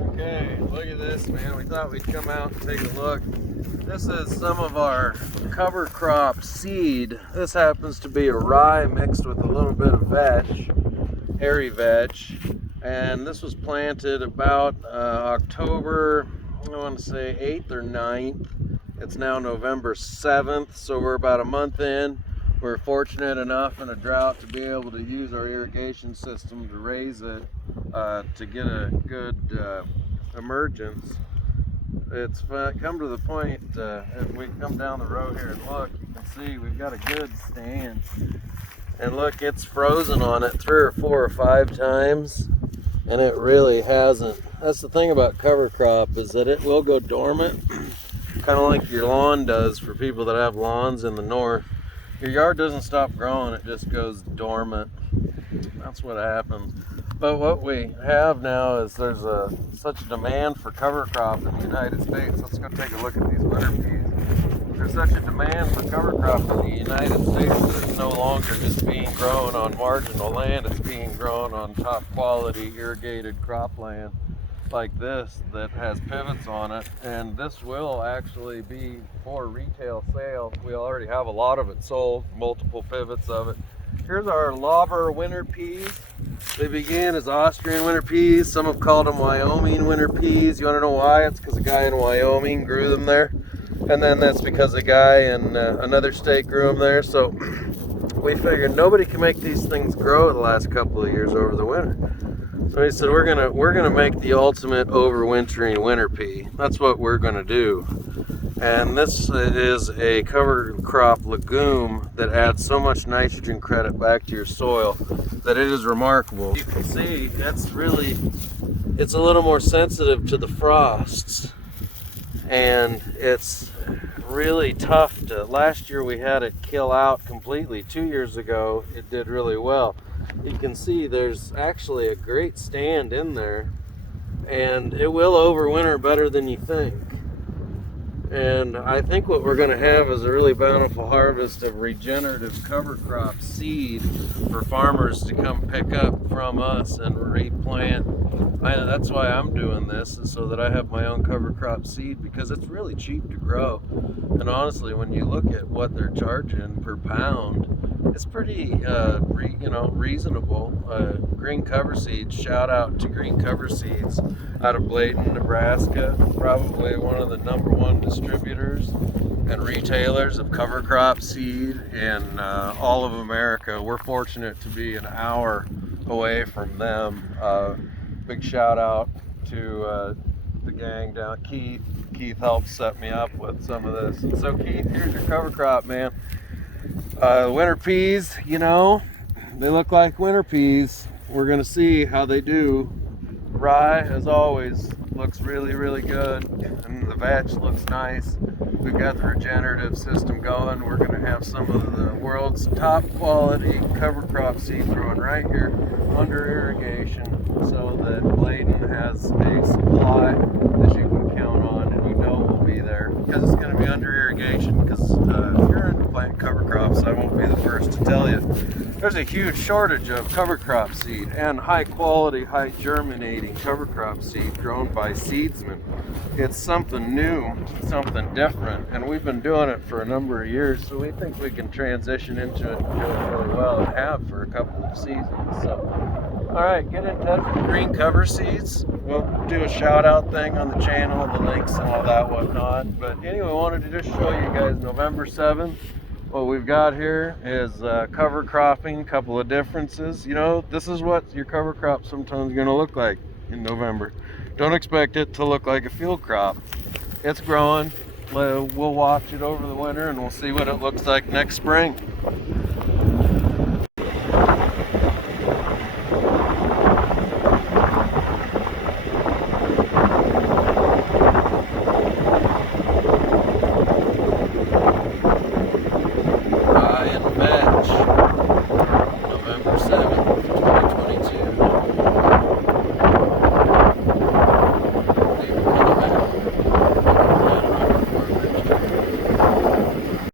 Okay, look at this, man. We thought we'd come out and take a look. This is some of our cover crop seed. This happens to be a rye mixed with a little bit of veg, hairy veg. And this was planted about October, I want to say 8th or 9th. It's now November 7th, so we're about a month in. We're fortunate enough in a drought to be able to use our irrigation system to raise it to get a good emergence. It's come to the point, if we come down the road here and look, you can see we've got a good stand. And look, it's frozen on it 3 or 4 or 5 times, and it really hasn't. That's the thing about cover crop, is that it will go dormant, kind of like your lawn does for people that have lawns in the north. Your yard doesn't stop growing, it just goes dormant. That's what happens. But what we have now is there's such a demand for cover crop in the United States. Let's go take a look at these winter peas. There's such a demand for cover crop in the United States that it's no longer just being grown on marginal land. It's being grown on top quality irrigated cropland like this that has pivots on it, and this will actually be for retail sale. We already have a lot of it sold, multiple pivots of it. Here's our Lauber winter peas. They began as Austrian winter peas. Some have called them Wyoming winter peas. You want to know why? It's because a guy in Wyoming grew them there, and then that's because a guy in another state grew them there. So we figured nobody can make these things grow the last couple of years over the winter. So he said, we're gonna make the ultimate overwintering winter pea. That's what we're gonna do. And this is a cover crop legume that adds so much nitrogen credit back to your soil that it is remarkable. You can see it's a little more sensitive to the frosts, and it's really tough to. Last year we had it kill out completely. 2 years ago it did really well. You can see there's actually a great stand in there, and it will overwinter better than you think. And I think what we're going to have is a really bountiful harvest of regenerative cover crop seed for farmers to come pick up from us and replant. That's why I'm doing this, is so that I have my own cover crop seed, because it's really cheap to grow. And honestly, when you look at what they're charging per pound, it's pretty reasonable. Green Cover Seeds, shout out to Green Cover Seeds out of Bladen, Nebraska. Probably one of the #1 distributors and retailers of cover crop seed in all of America. We're fortunate to be an hour away from them. Big shout out to the gang down. Keith helped set me up with some of this. And so Keith, here's your cover crop, man. Winter peas, they look like winter peas. We're gonna see how they do. Rye, as always, looks really, really good, and the veg looks nice. We've got the regenerative system going. We're gonna have some of the world's top quality cover crop seed growing right here under irrigation, so that Bladen has a supply that you can count on, and you know will be there, because it's gonna be under irrigation. Because if you're into planting cover crops, I won't be the first to tell you, there's a huge shortage of cover crop seed and high quality, high germinating cover crop seed grown by seedsmen. It's something new, something different, and we've been doing it for a number of years, so we think we can transition into it and do it really well, and have for a couple of seasons. So, all right, get in touch with Green Cover Seeds. We'll do a shout out thing on the channel, the links and all that whatnot. But anyway, I wanted to just show you guys November 7th. What we've got here is cover cropping, a couple of differences. This is what your cover crop sometimes is going to look like in November. Don't expect it to look like a field crop. It's growing. We'll watch it over the winter, and we'll see what it looks like next spring.